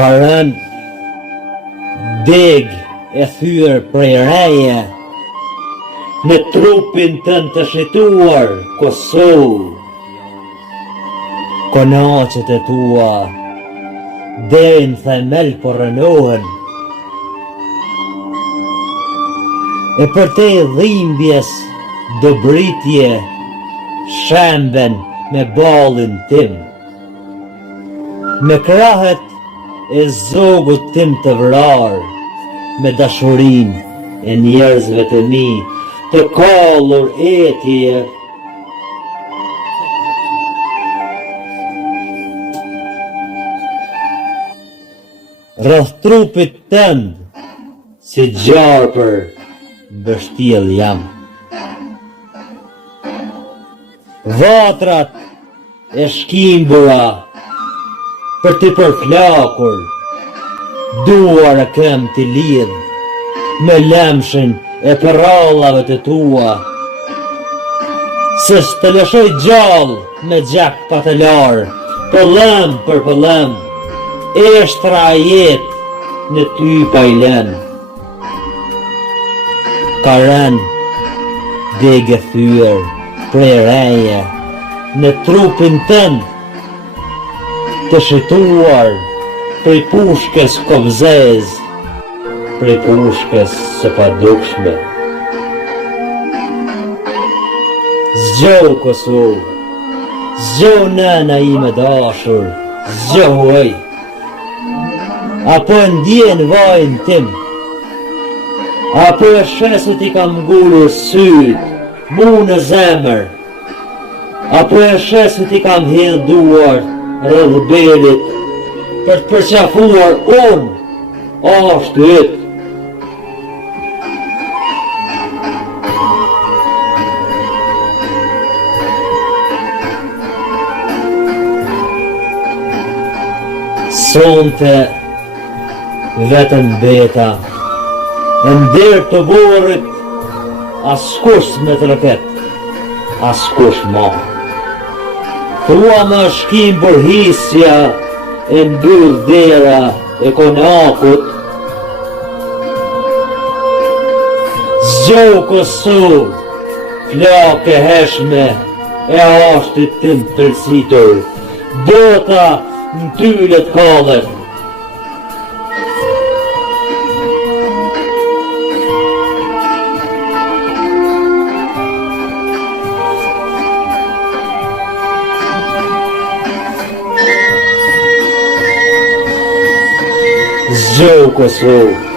Ka rënë deg e thyer prej reje në trupin tënd të shituar Kosovë. Konaqet e tua deri në themel po rënohen. E për te dhimbjes do britje shemben me ballin tim. Me krahet e zogut tim të vrar, me dashurin e njerëzve të mi, të kallur etje. Rreth trupit tënd, si gjarpër, bështjell jam. Vatrat e shkimbura për t'i përflakur, duar e kem t'i lidh me lemshin e përrallave të tua, se s'të lëshoj gjallë me gjak patelar, pëllëm për pëllëm, eshtra jetë në ty pa i len. Ka rënë degë thyer prej reje në trupin tënd, të shituar prej pushkës kobzez, prej pushkës së padukshme. Zgjohu Kosovë, zgjohu nëna ime dashur, zgjohu ej. Apo e ndjen vajin tim, apo e shesu t'i kam ngulur syt, mu në zemër, apo e shesu t'i kam hedh duart rreth belit për të përqafuar unë, ashtu yt. Sonte vetëm beta, e nder të borrit, askush me të lëket, askush ma. Thua më shkimbur hisja e mbyll dera e konakut. Zgjohu Kosovë, flak e heshme e ashtit tim tërsitur, bota në tylet kallet. Zgjohu Kosovë,